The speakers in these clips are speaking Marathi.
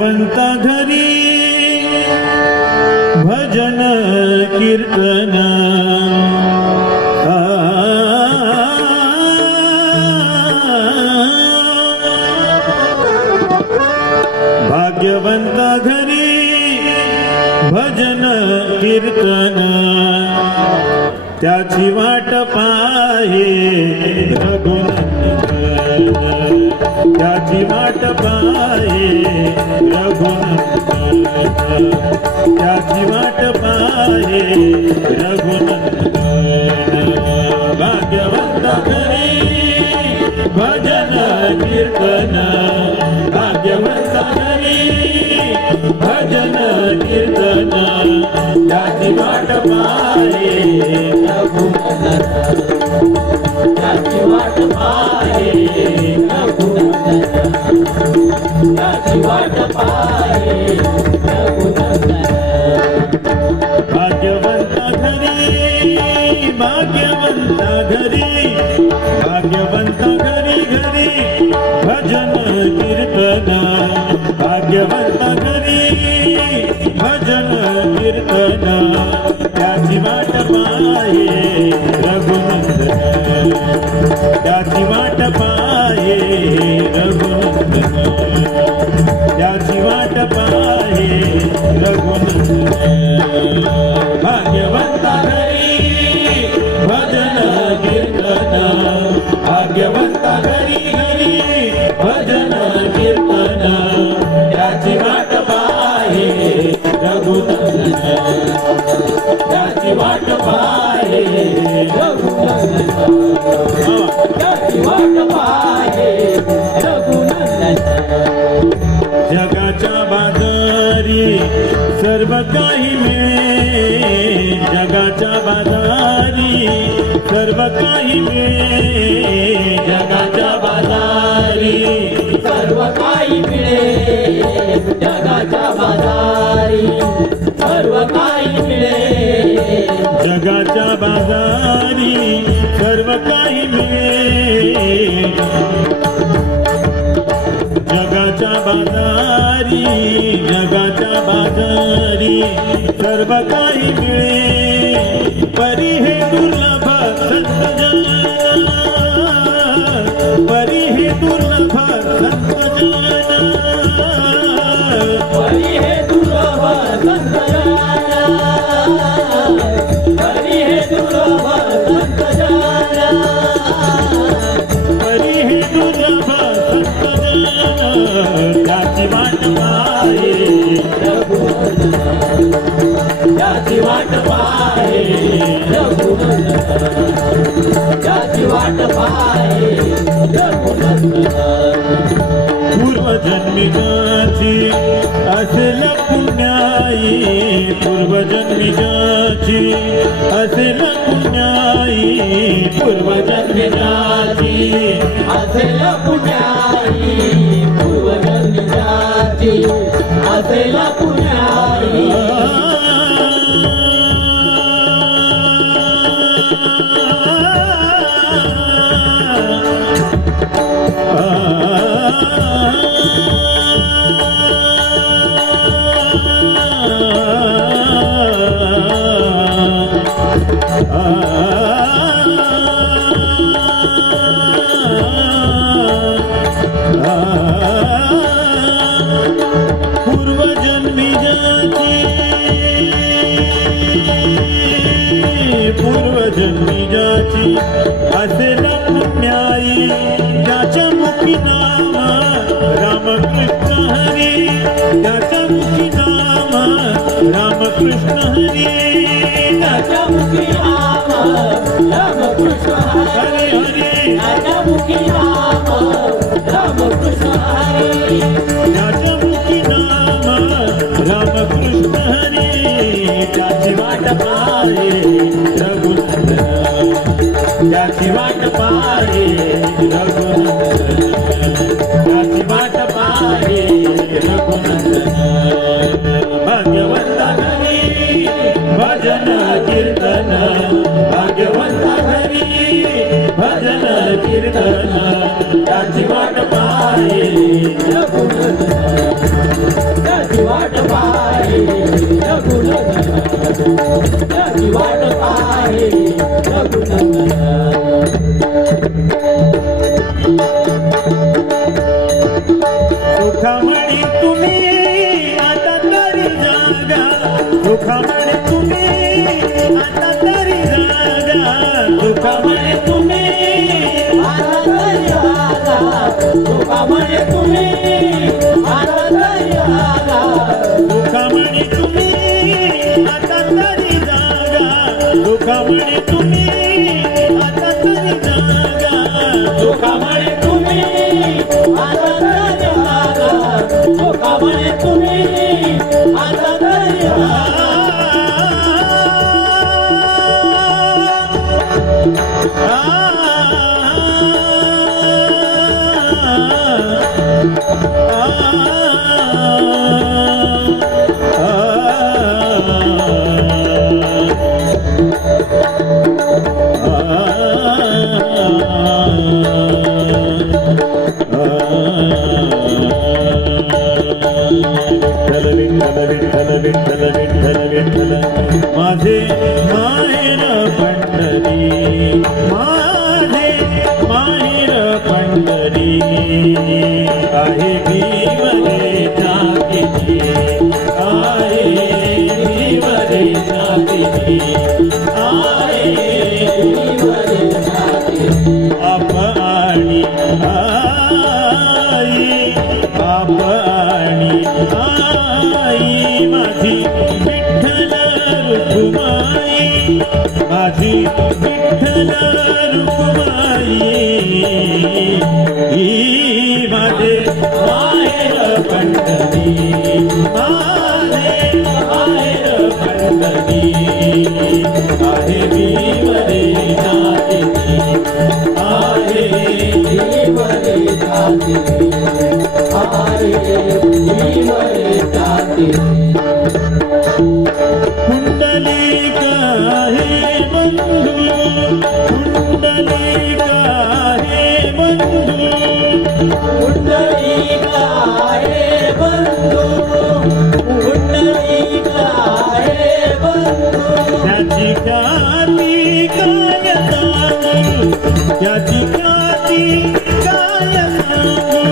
भाग्यवंता घरी भजन कीर्तन भाग्यवंता घरी भजन कीर्तन त्याची वाट पाहे रघुनंदन त्याची वाट पाहे रघुनंदन त्याची वाट पाहे रघुनंदन भाग्यवंता घरी भजन कीर्तन भाग्यवंता घरी भजन कीर्तन त्याची वाट पाहे रघुनंदन त्याची वाट पाहे रघुनंदन त्याची वाट पाहे रघुनंदन भाग्यवंता घरी भाग्यवंता घरी भाग्यवंता घरी घरी भजन कीर्तन भाग्यवंता घरी भजन कीर्तन त्याची वाट पाहे रघुनंदन त्याची वाट पाहे रघुनंदन त्याची वाट पाहे रघुनंदन भाग्यवंता घरी भजन कीर्तन भाग्यवंता घरी घरी भजन कीर्तन त्याची वाट पाहे रघुनंदन त्याची वाट पाहे रघुनंदन त्याची वाट पाहे रघुनंदन जगाच्या बाजारी सर्व काही मिळे जगाच्या बाजारी सर्व काही मिळे जगाच्या बाजारी सर्व काही मिळे जगाच्या बाजारी सर्व काही मिळे जगाच्या बाजारी सर्व काही मिळे जगाच्या बाजारी जगाच्या बाजारी सर्व काही मिळे परी हे दुर्लभ संतजन परी हे दुर्लभ संतजन परी हे दुर्लभ संतजन परी हे दुर्लभ संतजन परी हे दुर्लभ संतजन त्याची वाट पाहे रघुनंदन त्याची वाट पाहे रघुनंदन त्याची वाट पाहे रघुनंदन पूर्वजन्मीची असेल पुण्याई पूर्वजन्मीची असेल पुण्याई पूर्वजन्मीची असेल पुण्याई पूर्वजन्मीची असेल पुण्याई पूर्वजन्मीची असेल पुण्याई त्याच्या मुखी नाम रामकृष्ण हरी त्याच्या मुखी नाम रामकृष्ण हरी त्याच्या मुखी नाम रामकृष्ण हरी हरी त्याच्या मुखी नाम रामकृष्ण हरी त्याच्या मुखी नाम रामकृष्ण हरी त्याची वाट पाहे रघुनंदन त्याची वाट पाहे रघुनंदन त्याची वाट पाहे रघुनंदन भाग्यवंता घरी भजन कीर्तन भाग्यवंता घरी भजन कीर्तन त्याची वाट पाहे रघुनंदन वाट पाहे रघुनंदन त्याची वाट पाहे रघुनंदन सुखामणी तुम्ही आता तरी जागा सुखामणी तुम्ही आता तरी जागा सुखामणी तुम्ही आता तरी जागा सुखामणी तुम्ही आता तरी जागा सुखामणी तुम्ही आता तरी जागा सुखामणी तुम्ही आता तरी जागा सुखामणी तुम्ही आता तरी जागा सुखामणी तुम्ही आता तरी जागा माझे माहेर पंढरी माझे माहेर पंढरी आहे भीमरे जाती आहे भीमरे जाती आहे भीमरे जाती आप आणि आई आप आणि आई माझी विठ्ठल रुक्माई माझी विठ्ठल रुक्माई ही माझे माहेर पंढरी माझे माहेर पंढरी आहे भीमरे जाती आहे भीमरे जाती आहे भीमरे जाती कुंडलिका हे बंधू कुंडलिका हे बंधू कुंडलिका हे बंधू कुंडलिका हे बंधू त्याची ख्याती काय सांगू त्याची ख्याती काय सांगू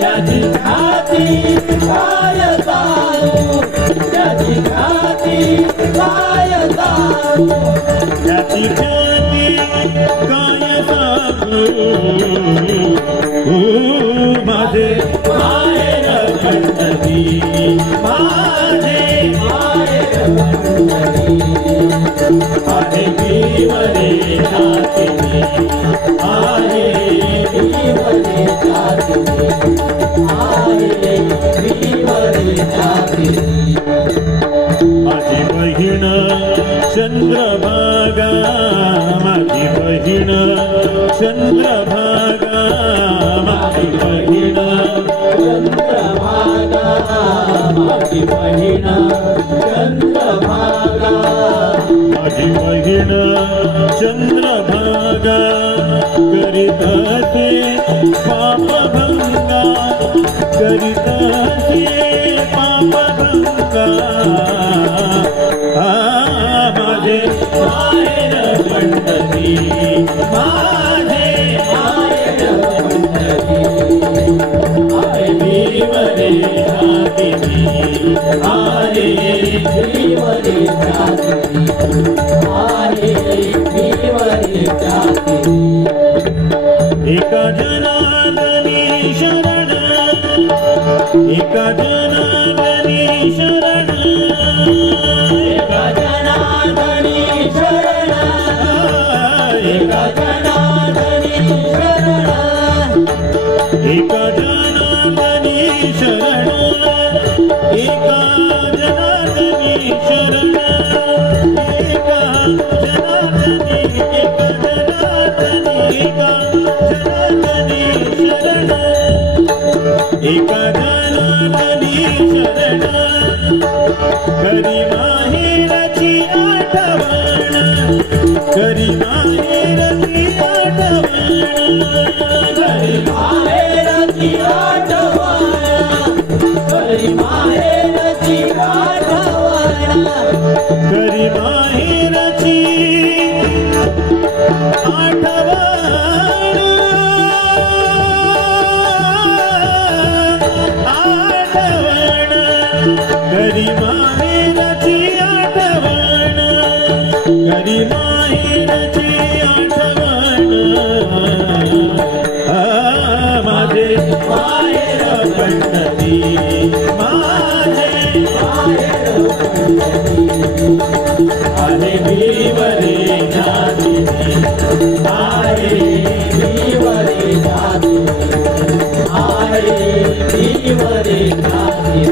त्याची ख्याती काय सांगू त्याची ख्याती काय सांगू त्याची ख्याती काय सांगू माझे माहेर पंढरी माझे माहेर पंढरी आहे भीमरे जाती आहे भीमरे जाती आहे भीमरे जाती माझी बहीण चंद्रभागा माझी बहीण चंद्रभागा माझी बहीण चंद्रभागा माझी बहीण चंद्रभागा माझी बहीण चंद्रभागा करीत असे पापभंगा करीत असे पापभंगा माझे माहेर पंढरी माझे माहेर पंढरी आहे भीमरे जाती आहे भीमरे जाती आहे भीमरे जाती एका जनार्दनी शरण एका जनार्दनी शरण एका जनार्दनी शरण एका जनार्दनी शरण एका जनार्दनी शरण एका जनार्दनी शरण एका जनार्दनी एका जनार्दनी एका जनार्दनी शरण एका जनार्दनी शरण करी माहेरची आठवण करी माहेरची आठवण करी माहेरची आठवण करी माहेरची आठवण घरी माहेरची आठवण घरी माहेरची आठवण माझे माहेर पंढरी माझे आहे भीमरे जाती आहे भीमरे जाती आहे भीमरे जाती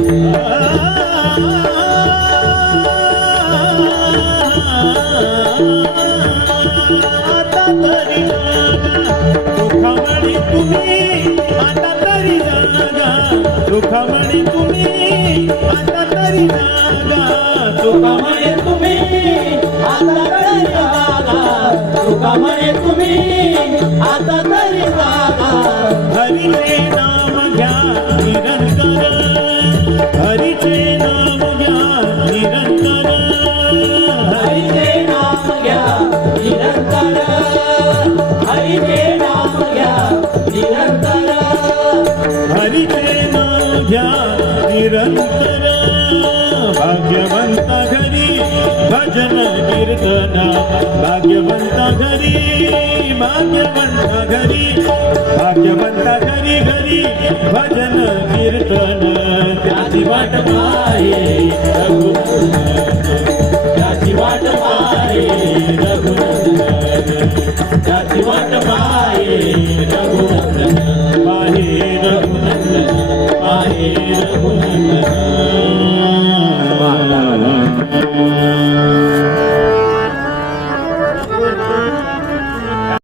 आता तरी सुखमणी तुम्ही आता तरी जागा सुखमणी तुम्ही आता तरी जागा तुकामणे तुम्ही आता तरी जागा तुकामणे तुम्ही आता तरी जागा हरीचे नाम घ्या निरंतर हरीचे नाम घ्या निरंतर हरीचे नाम घ्या निरंतर हरीचे नाम घ्या निरंतर हरीचे नाम घ्या निरंतर भाग्यवंता घरी भजन कीर्तन भाग्यवंता घरी भाग्यवंता घरी भाग्यवंता घरी घरी भजन कीर्तन त्याची वाट पाहे रघुनंदन त्याची वाट पाहे रघुनंदन त्याची वाट पाहे रघुनंदन पाहे रघुनंदन